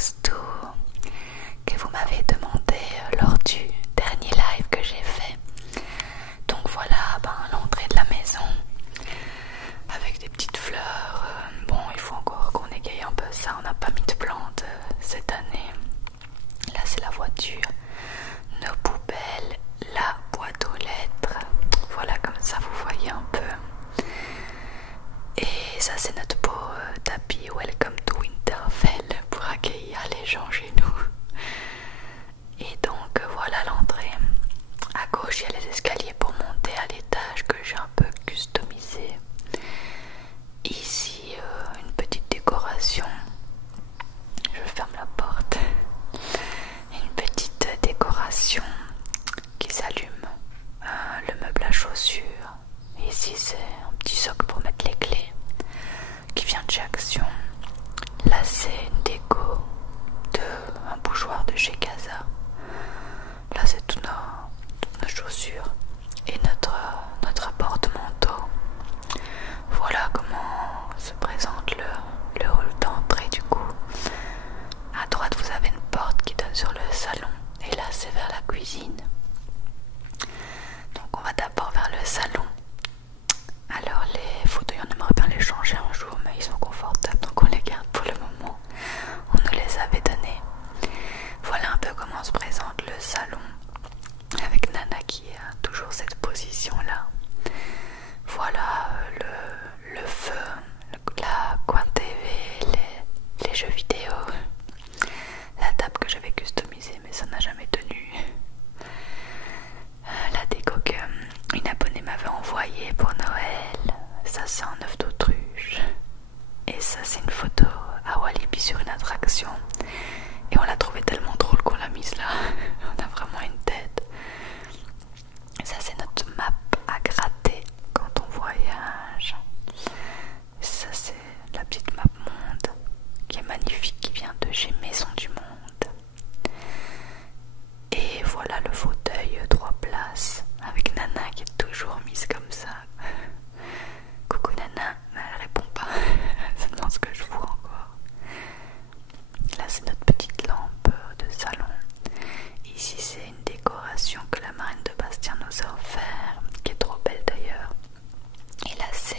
tous tout que vous m'avez demandé lors du dernier live que j'ai fait. Donc voilà, l'entrée de la maison avec des petites fleurs. Bon, il faut encore qu'on égaye un peu ça, on n'a pas mis de plantes cette année. Là c'est la voiture, nos poubelles, la boîte aux lettres. Voilà, comme ça vous voyez un peu. Et ça c'est notre beau tapis Welcome to Winterfell pour accueillir les gens chez nous. Et donc voilà l'entrée. À gauche il y a les escaliers pour monter à l'étage que j'ai un peu customisé. Ici une petite décoration. Je ferme la porte. Une petite décoration qui s'allume. Le meuble à chaussures. Ici c'est un petit socle pour mettre les clés qui vient de chez Action. Là c'est une déco de un bougeoir de chez Casa. Là c'est toutes nos chaussures et notre porte-manteau. Voilà comment se présente le hall d'entrée du coup. À droite vous avez une porte qui donne sur le salon et là c'est vers la cuisine. Donc on va d'abord vers le salon. Alors les fauteuils on aimerait bien les changer un jour mais ils sont confortables donc on les garde pour le moment. On nous les avait donnés. Voilà un peu comment se présente le salon avec Nana qui a toujours cette position là. Voilà le feu, la coin TV, les jeux vidéo, la table que j'avais customisée mais ça n'a jamais tenu. La déco qu'une abonnée m'avait envoyée pour Noël, ça c'est un œuf d'autruche. Et ça c'est une photo à Walibi sur une attraction. Et on l'a trouvé tellement drôle qu'on l'a mise là. On a vraiment une tête. Ça c'est notre map à gratter quand on voyage. Ça c'est la petite map monde qui est magnifique, qui vient de chez Maison du Monde. Et voilà le fauteuil 3 places avec Nana qui est toujours mise comme ça. Coucou Nana, mais elle répond pas. Elle demande ce que je vois encore. Là c'est notre petite lampe de salon. Ici c'est une décoration que la marraine de Bastien nous a offert, qui est trop belle d'ailleurs. Et là c'est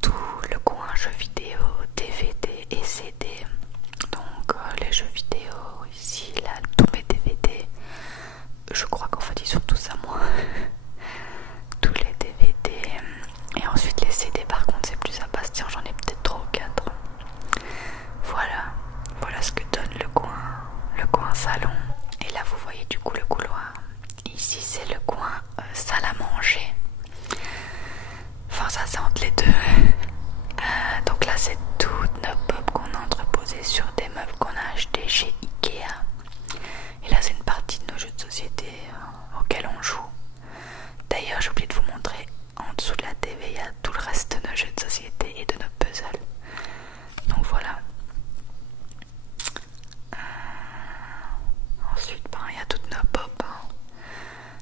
tout le coin jeux vidéo, DVD et CD. Donc les jeux vidéo ici, là tous mes DVD. Je crois qu'en fait ils sont tous à moi. Tous les DVD. Et ensuite les CD par contre c'est plus à Bastien, j'en ai peut-être 3 ou 4. Voilà ce que donne le coin salon. Et là vous voyez du coup le couloir. Ici c'est le coin salle à manger. Enfin ça c'est entre les deux. Donc là c'est toutes nos pop qu'on a entreposées sur des meubles qu'on a achetés chez Ikea. Et là c'est une partie de nos jeux de société auxquels on joue. D'ailleurs j'ai oublié de vous montrer, en dessous de la TV il y a tout le reste de nos jeux de société et de nos puzzles. Donc voilà. Ensuite il y a toutes nos pop.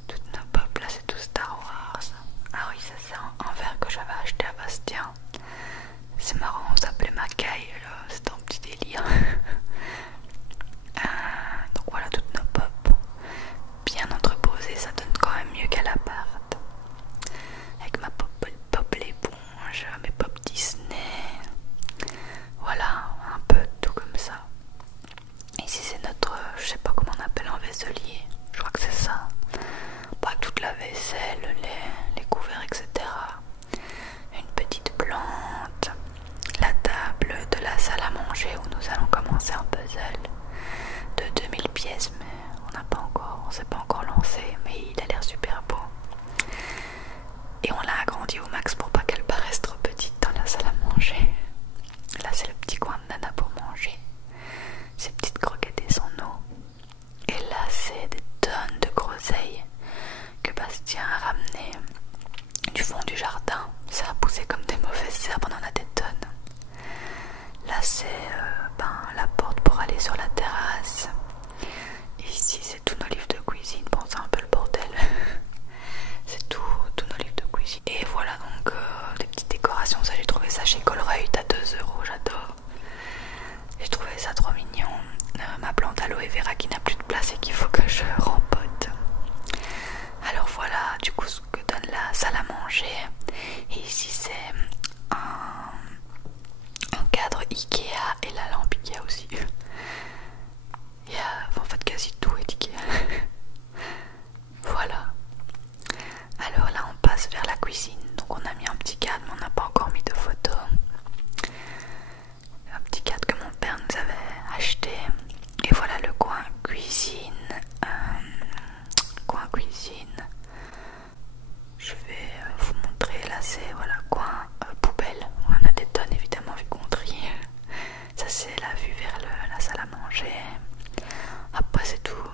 Toutes nos pop, là c'est tout Star Wars. Ah oui ça c'est un verre que j'avais acheté à Bastien. C'est marrant, on s'appelait Macaille, c'était un petit délire. Donc voilà toutes nos pop bien entreposées, ça donne quand même mieux qu'à l'appart. Avec ma pop l'éponge, mes pop Disney. Voilà, un peu tout comme ça. Ici c'est notre, je sais pas comment on appelle, un vaisselier. Je crois que c'est ça. Avec toute la vaisselle, les couverts, etc. Une petite plante. Donc on a mis un petit cadre, mais on n'a pas encore mis de photos. Un petit cadre que mon père nous avait acheté. Et voilà le coin cuisine. Coin cuisine. Je vais vous montrer. Là c'est voilà coin poubelle. On a des tonnes évidemment vu qu'on trie. Ça c'est la vue vers la salle à manger. Après c'est tout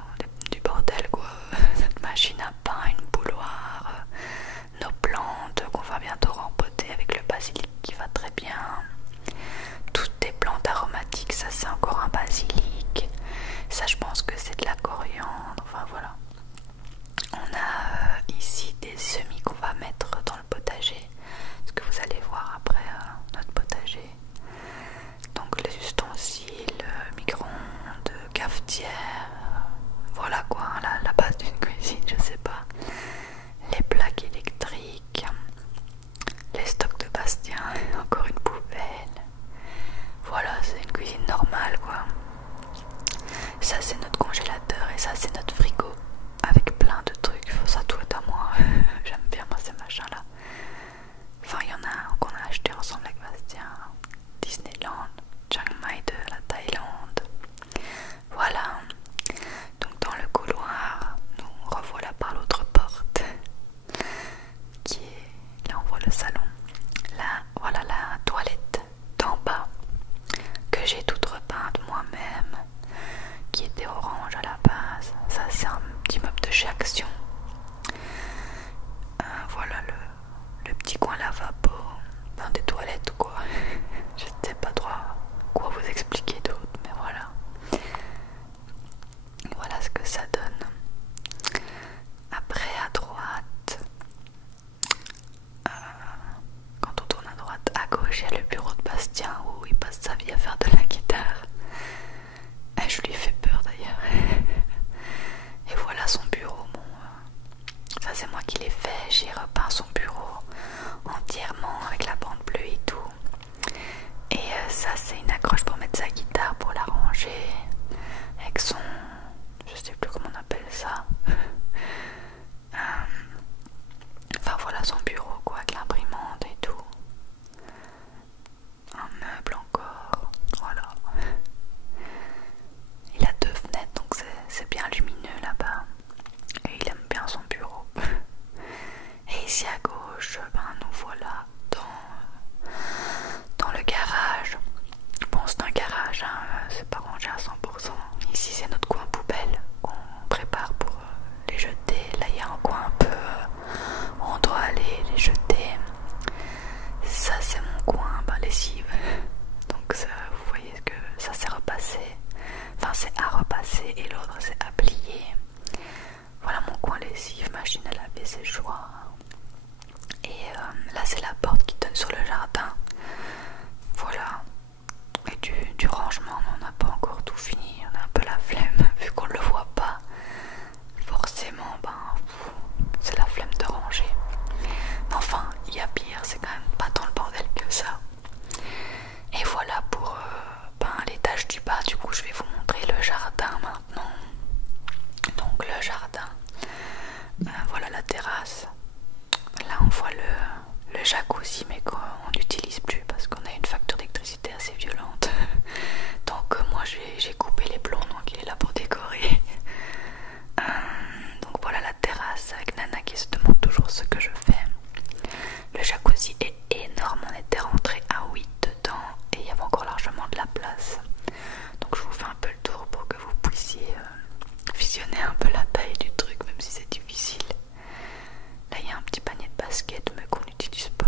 du bordel quoi. Notre machine à pain, une bouilloire, nos plantes qu'on va bientôt rempoter avec le basilic qui va très bien. Toutes des plantes aromatiques, ça c'est encore un basilic. Ça je pense que c'est de la coriandre. Enfin voilà. On a ici des semis qu'on va mettre dans le potager. Ce que vous allez voir après notre potager. Donc les ustensiles, micro-ondes, cafetière, voilà quoi, la base d'une cuisine, je sais pas. Les plaques électriques, les stocks de Bastien, encore une poubelle. Voilà, c'est une cuisine normale quoi. Ça c'est notre congélateur et ça c'est notre frigo avec plein de trucs. Ça tout est à moi. J'aime bien moi ces machins là. Enfin il y en a un qu'on a acheté ensemble avec Bastien. Disneyland, Chiang Mai de la Thaïlande. Voilà. Donc dans le couloir, nous revoilà par l'autre porte qui est là on voit le salon. Là voilà la toilette d'en bas que j'ai toute repeinte moi-même, qui était orange à la base. Ça c'est un petit meuble de chez Action. Voilà le petit coin lavabo, enfin des toilettes quoi. Je ne sais pas trop quoi vous expliquer d'autre, mais voilà. Voilà ce que ça donne. Après à droite, quand on tourne à droite, à gauche il y a le bureau de Bastien où il passe sa vie à faire de la guitare. Et je lui ai fait peur d'ailleurs. Et voilà son bureau. Bon, ça c'est moi qui l'ai fait. J'ai repeint son bureau entièrement avec la bande bleue et tout. Et ça c'est une accroche pour mettre sa guitare, pour la ranger avec son, je sais plus comment on appelle ça. Enfin voilà son bureau quoi, avec l'imprimante et tout. Un meuble encore, voilà. Il a 2 fenêtres donc c'est bien lumineux là-bas. Et il aime bien son bureau. Et ici à gauche, nous voilà dans le garage. Bon c'est un garage, hein, c'est pas rangé à 100%. Ici c'est notre coin poubelle qu'on prépare pour les jeter. Là il y a un coin un peu où on doit aller les jeter. Ça c'est mon coin lessive. Donc ça, vous voyez que ça c'est repassé. Enfin c'est à repasser et l'autre c'est à plier. Voilà mon coin lessive, machine à laver, séchoir. Et là c'est la porte qui donne sur le jardin. Voilà. Et du rangement, on n'a pas encore tout fini. On a un peu la flemme vu qu'on ne le voit pas. Forcément, c'est la flemme de ranger. Mais enfin, il y a pire, c'est quand même pas tant le bordel que ça. Et voilà pour l'étage du bas. Du coup, je vais vous montrer le jardin maintenant. Donc le jardin. Voilà la terrasse. Là on voit le jacuzzi mais qu'on n'utilise plus parce qu'on a une facture d'électricité assez violente. Donc moi j'ai coupé les plombs, donc il est là pour décorer. Donc voilà la terrasse avec Nana qui se demande toujours ce que je fais. Le jacuzzi est énorme, on était rentré à 8 dedans et il y avait encore largement de la place. Donc je vous fais un peu le tour pour que vous puissiez visionner un peu la taille du truc, même si c'est difficile. Là il y a un petit panier de basket mais qu'on n'utilise pas.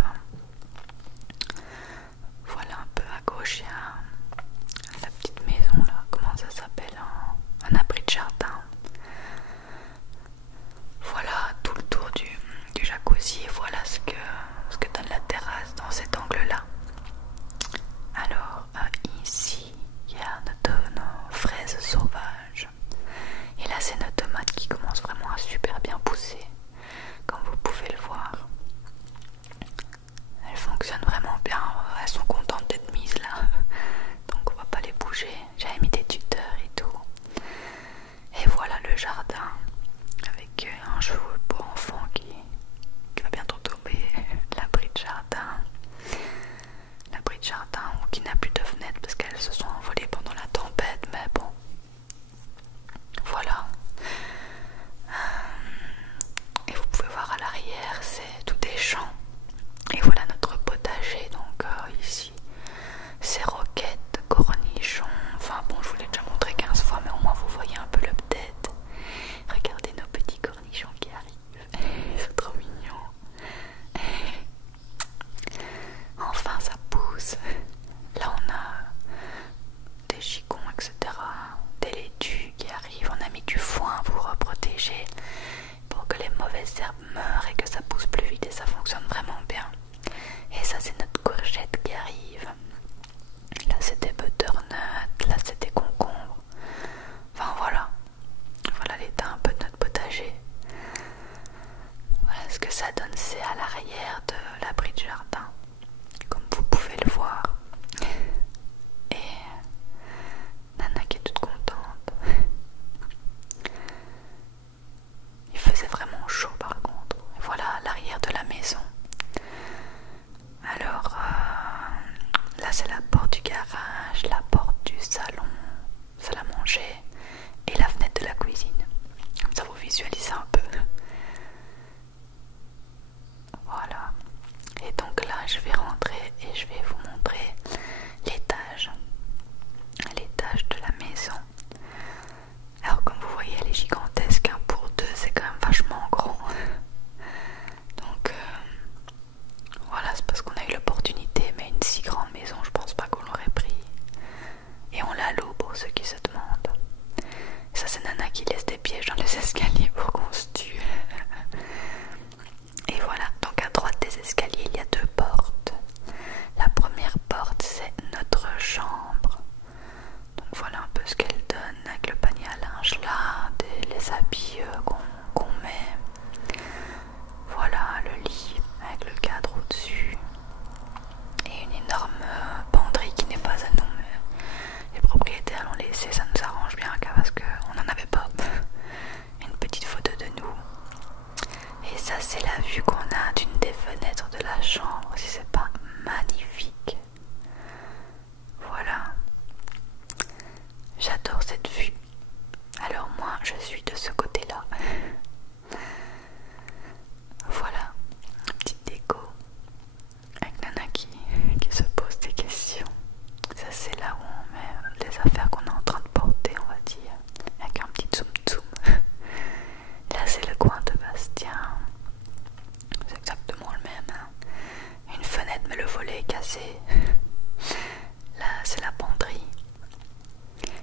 là c'est la penderie.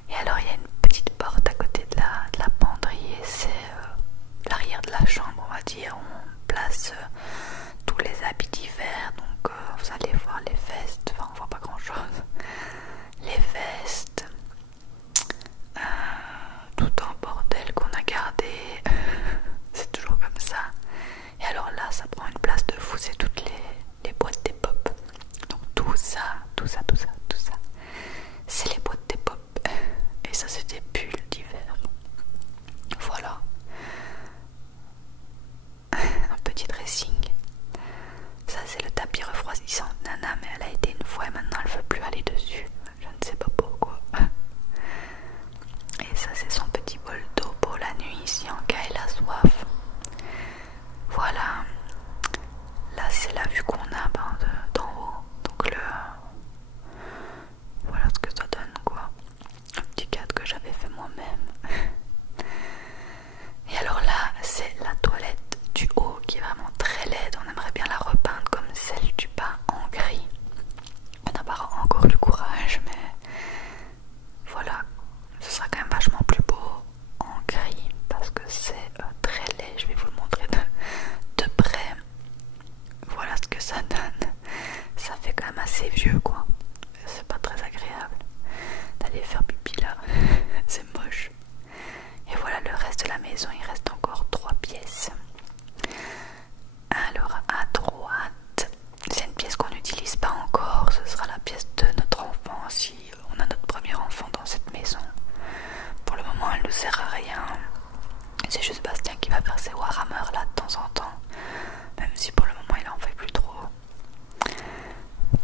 Et alors il y a une petite porte à côté de la penderie et c'est l'arrière de la chambre, on va dire, où on place tous les habits d'hiver. Donc vous allez voir les vestes, enfin on voit pas grand chose, les vestes, tout un bordel qu'on a gardé. C'est toujours comme ça. Et alors là ça prend une place de fou, c'est toutes les boîtes des pop. Donc tout ça c'est les boîtes des pop. Et ça c'est des pulls d'hiver. Voilà. Un petit dressing. Ça c'est le tapis refroidissant de Nana, mais elle a été une fois et maintenant elle veut plus aller dessus. Je ne sais pas pourquoi. Et ça c'est son petit bol d'eau pour la nuit si en cas elle a soif. Voilà. Là c'est la vue qu'on a d'en haut. Donc voilà ce que ça donne quoi. Un petit cadre que j'avais fait moi-même. Et alors là c'est la toilette du haut qui est vraiment très laide. On aimerait bien la repeindre comme celle du bas en gris. On n'a pas encore le courage, mais voilà, ce sera quand même vachement plus beau en gris parce que c'est très laid. Je vais vous le montrer de près. Voilà ce que ça donne. Ça fait quand même assez vieux quoi. C'est pas très agréable d'aller faire pipi là. C'est moche. Et voilà le reste de la maison, il reste encore 3 pièces. Alors à droite, c'est une pièce qu'on n'utilise pas encore. Ce sera la pièce de notre enfant si on a notre premier enfant dans cette maison. Pour le moment elle ne sert à rien. C'est juste Bastien qui va faire ses Warhammer là de temps en temps. Même si pour le moment il en fait plus trop.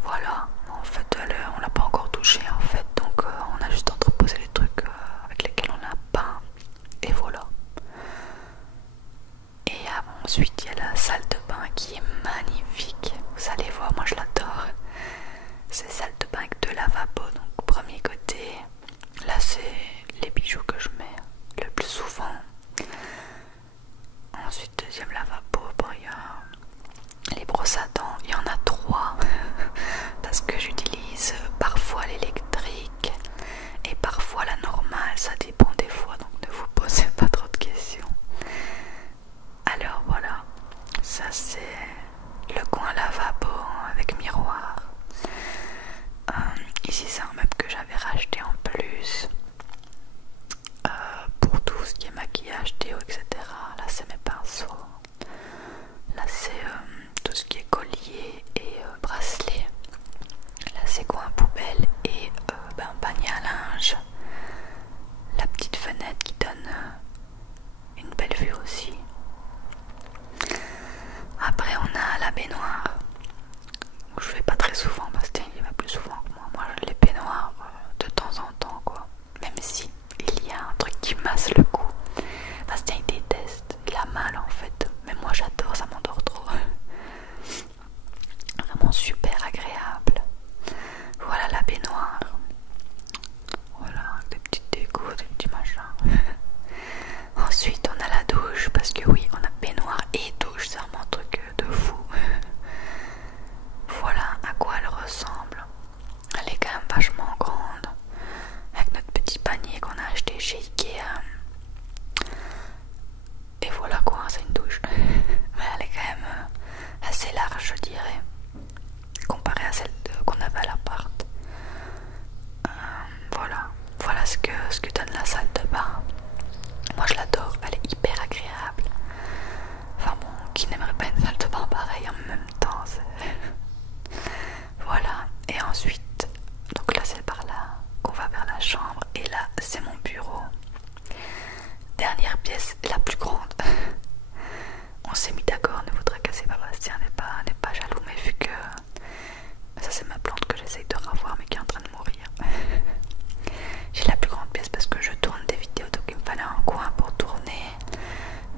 Voilà, en fait on l'a pas encore touché en fait. Donc on a juste entreposé les trucs avec lesquels on a peint. Et voilà. Et ensuite il y a la salle de bain qui est magnifique. Vous allez voir, moi je l'adore. C'est salle de bain avec 2 lavabos. Donc premier côté, là c'est les bijoux que je mets le plus souvent. Ensuite deuxième lavabo, bon, il y a les brosses à dents. Il y en a 3 parce que j'utilise parfois l'électrique et parfois la normale. Ça dépend des fois, donc ne vous posez pas trop de questions. Alors voilà, ça c'est le coin lavabo avec miroir. Ici c'est un meuble que j'avais racheté en plus pour tout ce qui est maquillage, déo, etc. Là c'est mes pinceaux. Là c'est tout ce qui est collier et bracelet. Là c'est coin poubelle et panier à linge. La petite fenêtre qui donne une belle vue aussi. Après on a la baignoire où je vais pas très souvent, Bastien il va plus souvent que moi. Moi les baignoires de temps en temps quoi. Même si il y a un truc qui masse le cou. Bastien il déteste, il a mal en fait. Mais moi j'adore, ça m'endort trop. Vraiment super agréable. Voilà la baignoire. Voilà, des petites décos, des petits machins. Ensuite on a la douche parce que oui on a baignoire et douche, c'est vraiment un truc de fou. Voilà à quoi elle ressemble. Elle est quand même vachement grande avec notre petit panier qu'on a acheté chez Ikea. Et voilà quoi, c'est une douche. Mais elle est quand même assez large je dirais comparée à celle qu'on avait à l'appart. Voilà ce que donne la salle de bain. Moi je l'adore, elle est hyper agréable. Enfin bon, qui n'aimerait pas une salle de bain pareille en même temps. Voilà, et ensuite, donc là c'est par là qu'on va vers la chambre. Et là c'est mon bureau. Dernière pièce, la plus grande. On s'est mis d'accord, ne vous tracassez pas, Bastien n'est pas jaloux, mais vu que ça c'est ma plante que j'essaye de ravoir mais qui est en train de mourir. J'ai la plus grande pièce parce que je tourne des vidéos, donc il me fallait un coin pour tourner.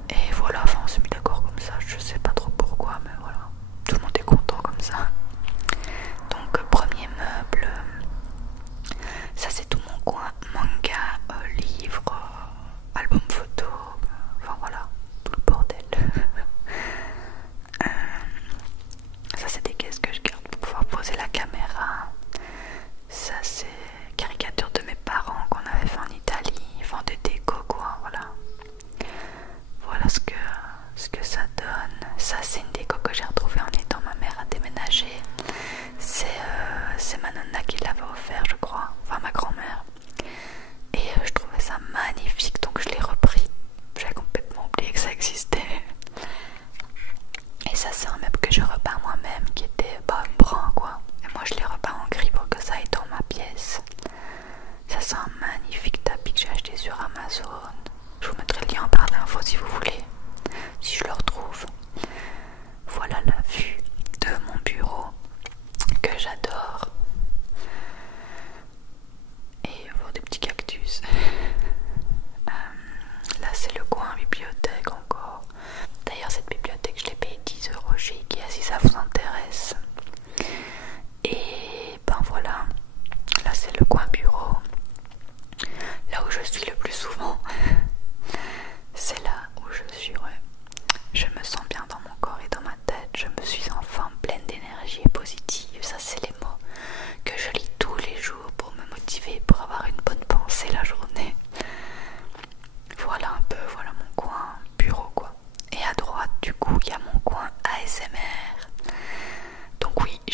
Et voilà, enfin on s'est mis d'accord comme ça, je sais pas trop pourquoi, mais voilà, tout le monde est content comme ça. Donc premier meuble, ça c'est tout mon coin manga, livre, album photo, enfin voilà, tout le bordel. Ça c'est des caisses que je garde pour pouvoir poser la caméra.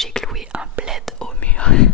j'ai cloué un plaid au mur